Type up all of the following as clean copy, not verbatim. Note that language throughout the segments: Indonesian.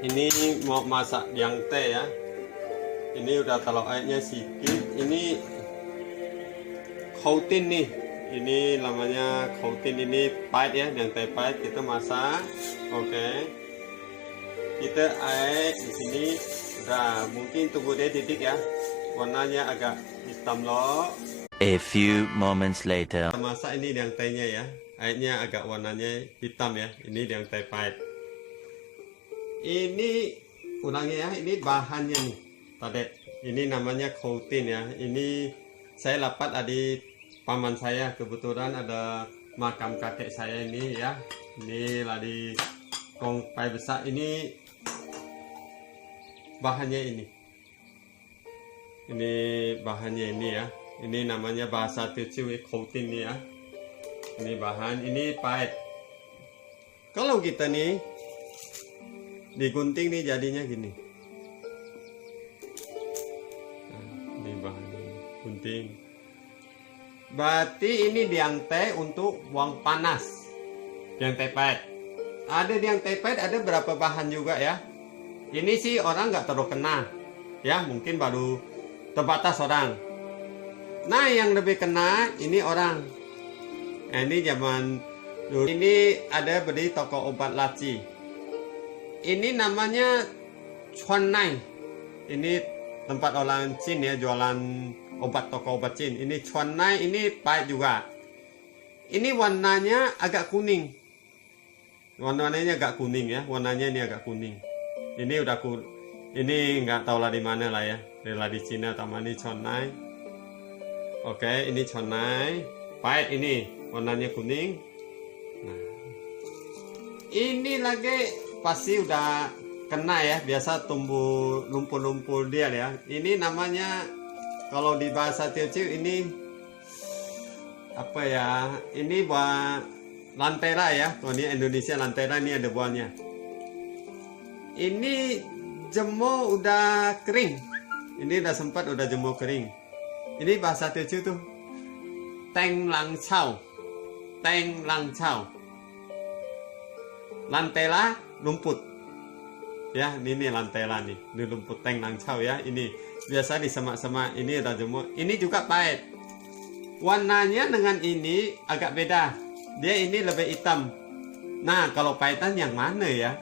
Ini mau masak yang teh ya. Ini udah taruh airnya sedikit. Ini khoutin nih. Ini namanya khoutin, ini pahit ya, yang teh pahit kita masak. Oke. Kita air di sini udah mungkin tunggu dia titik ya. Warnanya agak hitam loh. A few moments later. Kita masak ini yang tehnya ya. Airnya agak warnanya hitam ya. Ini yang teh pahit. Ini ulangi ya, ini bahannya nih tadi. Ini namanya khoutin ya. Ini saya dapat dari paman saya, kebetulan ada makam kakek saya ini ya. Ini lagi kongpai besar. Ini bahannya ini. Ini bahannya ini ya. Ini namanya bahasa Teochew khoutin nih ya. Ini bahan, ini pahit. Kalau kita nih digunting nih jadinya gini. Nah, ini bahannya gunting. Berarti ini yang teh untuk buang panas. Yang teh pahit. Ada yang teh pahit, ada berapa bahan juga ya. Ini sih orang nggak terlalu kena. Ya, mungkin baru terbatas orang. Nah, yang lebih kena ini orang. Nah, ini zaman dulu. Ini ada beli toko obat laci. Ini namanya Chuannai. Ini tempat orang Cina ya, jualan obat, toko obat Cina. Ini Chuannai, ini pahit juga. Ini warnanya agak kuning. Warnanya agak kuning ya. Warnanya ini agak kuning. Ini udah ini nggak tahu lah di mana lah ya. Di Cina atau mana. Ini Chuannai. Oke, ini Chuannai. Pahit ini. Warnanya kuning. Nah, ini lagi pasti udah kena ya, biasa tumbuh lumpur-lumpur dia ya. Ini namanya kalau di bahasa Teochew ini apa ya? Ini buah lantera ya. Kalau di Indonesia lantera, ini ada buahnya. Ini jemur udah kering. Ini udah sempat udah jemur kering. Ini bahasa Teochew tuh Teng Lang Chao. Teng Lang Chao. Lantera lumput ya, ini lantera nih, ini lumput Teng Lang Chao ya. Ini biasa di semak-semak, ini udah jemur. Ini juga pahit. Warnanya dengan ini agak beda, dia ini lebih hitam. Nah, kalau pahitan yang mana ya?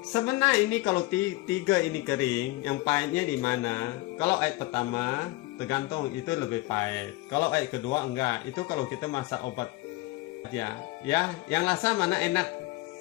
Sebenarnya ini kalau tiga ini kering, yang pahitnya di mana? Kalau air pertama tergantung, itu lebih pahit. Kalau air kedua enggak. Itu kalau kita masak obat ya, yang rasa mana enak,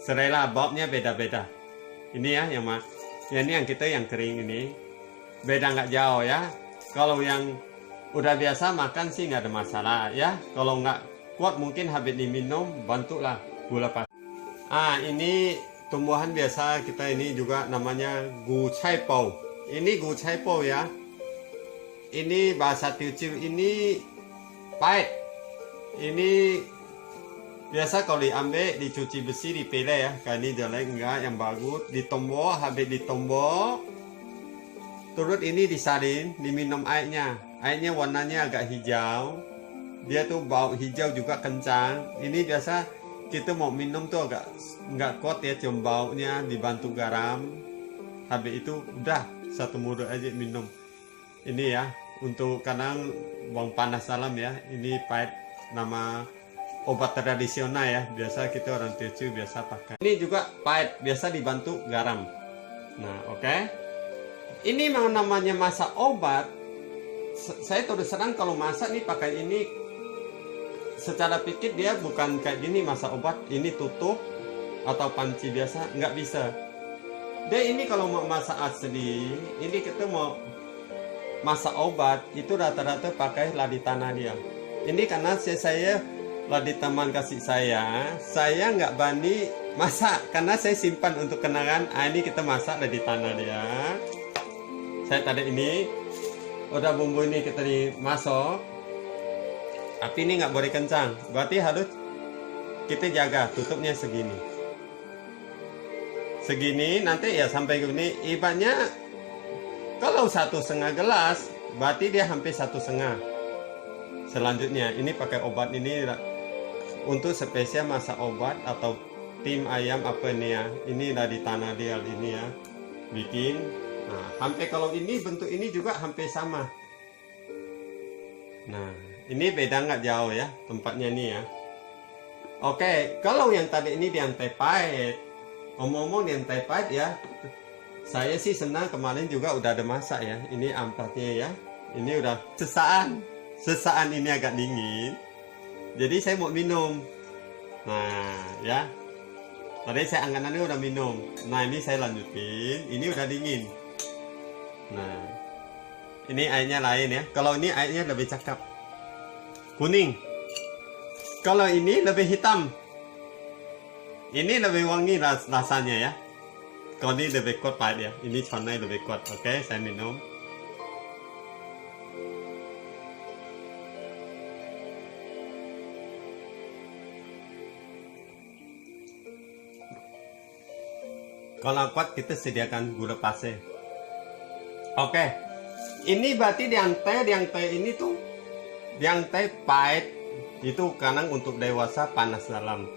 selera baunya beda-beda. Ini ya yang ini yang kita yang kering ini beda nggak jauh ya. Kalau yang udah biasa makan sih nggak ada masalah ya. Kalau nggak kuat mungkin habis diminum, bantulah gula pasir. Ini tumbuhan biasa kita ini juga namanya gu cai pao. Ini gu cai pao ya. Ini bahasa Teochew ini pahit. Ini biasa kalau diambil, dicuci besi, dipilih ya. Kayak ini jelek enggak, yang bagus. Ditombok, habis ditombok. Turut ini disalin, diminum airnya. Airnya warnanya agak hijau. Dia tuh bau hijau juga kencang. Ini biasa kita mau minum tuh agak nggak kuat ya, cium baunya, dibantu garam. Habis itu udah satu mulut aja minum. Ini ya, untuk kadang buang panas dalam ya. Ini pahit, nama obat tradisional ya, biasa kita orang Teochew biasa pakai. Ini juga pahit, biasa dibantu garam. Nah, oke. Ini memang namanya masak obat. Saya terus terang kalau masak nih pakai ini, secara pikir dia bukan kayak gini masak obat. Ini tutup atau panci biasa, nggak bisa. Dia ini kalau mau masak asli, ini kita mau masak obat itu rata-rata pakai ladi tanah dia. Ini karena saya di teman kasih saya nggak berani masak karena saya simpan untuk kenangan. Ini kita masak di tanah dia. Saya tadi ini udah bumbu ini kita dimasuk, tapi ini nggak boleh kencang, berarti harus kita jaga tutupnya segini nanti ya sampai gini. Ibaratnya kalau 1,5 gelas berarti dia hampir 1,5. Selanjutnya ini pakai obat ini untuk spesial masak obat atau tim ayam apa nih ya, ini dari tanah dia ini ya, bikin. Nah, hampir kalau ini bentuk ini juga hampir sama. Nah, ini beda nggak jauh ya tempatnya nih ya. Oke, kalau yang tadi ini diantai pahit, ngomong-ngomong diantai pahit ya, saya sih senang kemarin juga udah ada masak ya. Ini ampatnya ya, ini udah sesaan ini agak dingin, jadi saya mau minum. Nah ya, tadi saya anggatannya udah minum. Nah ini saya lanjutin, ini udah dingin. Nah ini airnya lain ya, kalau ini airnya lebih cakep kuning, kalau ini lebih hitam. Ini lebih wangi rasanya ya, kalau ini lebih kuat pahit ya, ini warnanya lebih kuat. Oke, saya minum. Kalau kuat kita sediakan gula pasir. Oke, ini berarti diantai ini tuh diantai pahit itu kadang untuk dewasa panas dalam.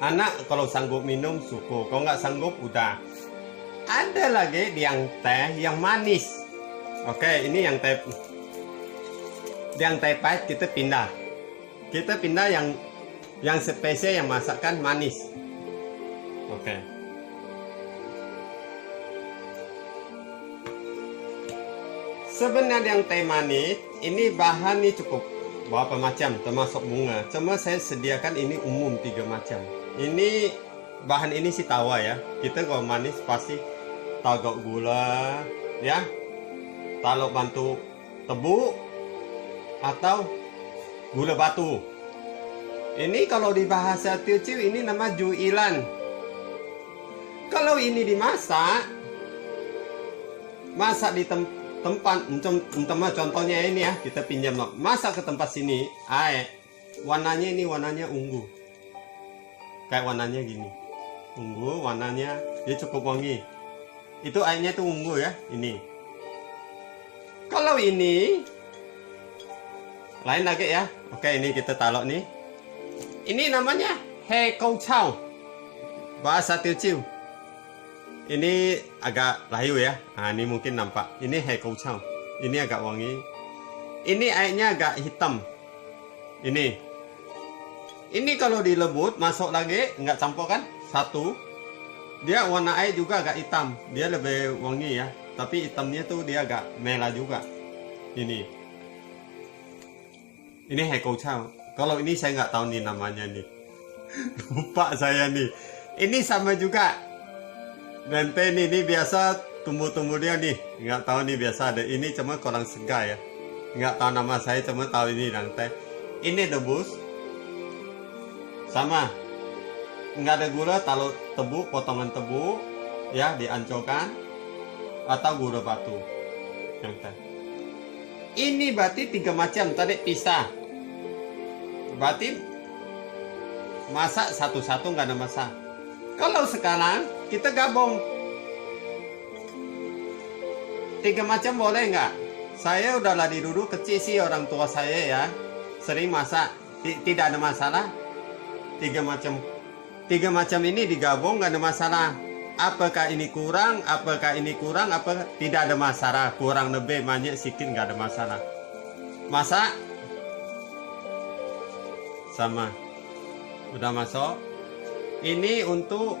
Anak kalau sanggup minum syukur, kalau nggak sanggup udah. Ada lagi diantai yang manis. Oke, ini yang diantai pahit kita pindah. Kita pindah yang spesial yang masakan manis. Oke. Sebenarnya yang teh manis ini bahan nih cukup berapa macam termasuk bunga. Cuma saya sediakan ini umum 3 macam. Ini bahan ini sih tawa ya. Kita kalau manis pasti tagak gula ya, taluk bantu tebu atau gula batu. Ini kalau di bahasa Teochew ini nama juilan. Kalau ini dimasak, masak di tempat contohnya ini ya, kita pinjam masak ke tempat sini, air warnanya ini warnanya ungu, kayak warnanya gini, ungu warnanya, dia cukup wangi. Itu airnya tuh ungu ya ini. Kalau ini lain lagi ya. Oke, ini kita taruh nih. Ini namanya He Kou Chow, bahasa Teochew. Ini agak layu ya. Nah, ini mungkin nampak. Ini He Kou Chow. Ini agak wangi. Ini airnya agak hitam. Ini kalau dilebut masuk lagi, nggak campur kan? Satu. Dia warna air juga agak hitam. Dia lebih wangi ya. Tapi hitamnya tuh dia agak merah juga. Ini He Kou Chow. Kalau ini saya nggak tahu nih namanya nih. Lupa saya nih. Ini sama juga. Nanti ini biasa tumbuh-tumbuh dia nih, nggak tahu nih biasa ada ini, cuma kurang segar ya, nggak tahu nama saya, cuma tahu ini nanti. Ini debus sama, nggak ada gula, taruh tebu, potongan tebu ya, diancurkan atau gula batu yang tadi. Ini berarti 3 macam tadi pisah, berarti masak satu-satu nggak ada masalah. Kalau sekarang kita gabung 3 macam boleh nggak? Saya udah lari dulu kecil sih, orang tua saya ya sering masak, tidak ada masalah. 3 macam ini digabung nggak ada masalah. Apakah ini kurang? Apakah ini kurang? Apa tidak ada masalah? Kurang lebih banyak sedikit nggak ada masalah. Masak sama udah masuk. Ini untuk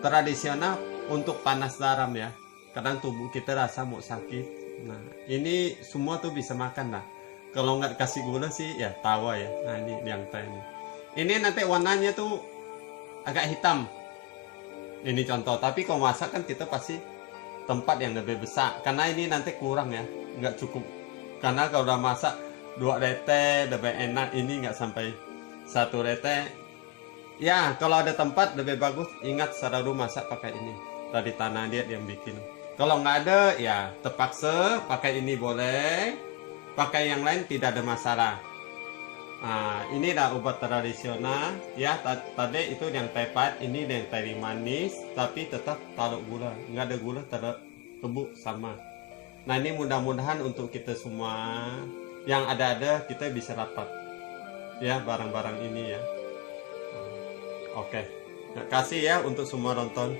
tradisional untuk panas dalam ya. Kadang tubuh kita rasa mau sakit. Nah, ini semua tuh bisa makan lah. Kalau nggak kasih gula sih ya tawa ya. Nah, ini yang tanya. Ini nanti warnanya tuh agak hitam. Ini contoh. Tapi kalau masak kan kita pasti tempat yang lebih besar. Karena ini nanti kurang ya. Nggak cukup. Karena kalau udah masak 2 rete lebih enak. Ini nggak sampai 1 rete. Ya, kalau ada tempat lebih bagus, ingat selalu masak pakai ini. Dari tanah dia yang bikin. Kalau nggak ada, ya terpaksa pakai ini boleh. Pakai yang lain tidak ada masalah. Nah, ini dah obat tradisional. Ya, tadi itu yang teh pahit, ini yang teh manis. Tapi tetap taruh gula. Nggak ada gula, taruh tebu sama. Nah, ini mudah-mudahan untuk kita semua yang ada kita bisa dapat. Ya, barang-barang ini ya. Oke. Terima kasih ya untuk semua nonton.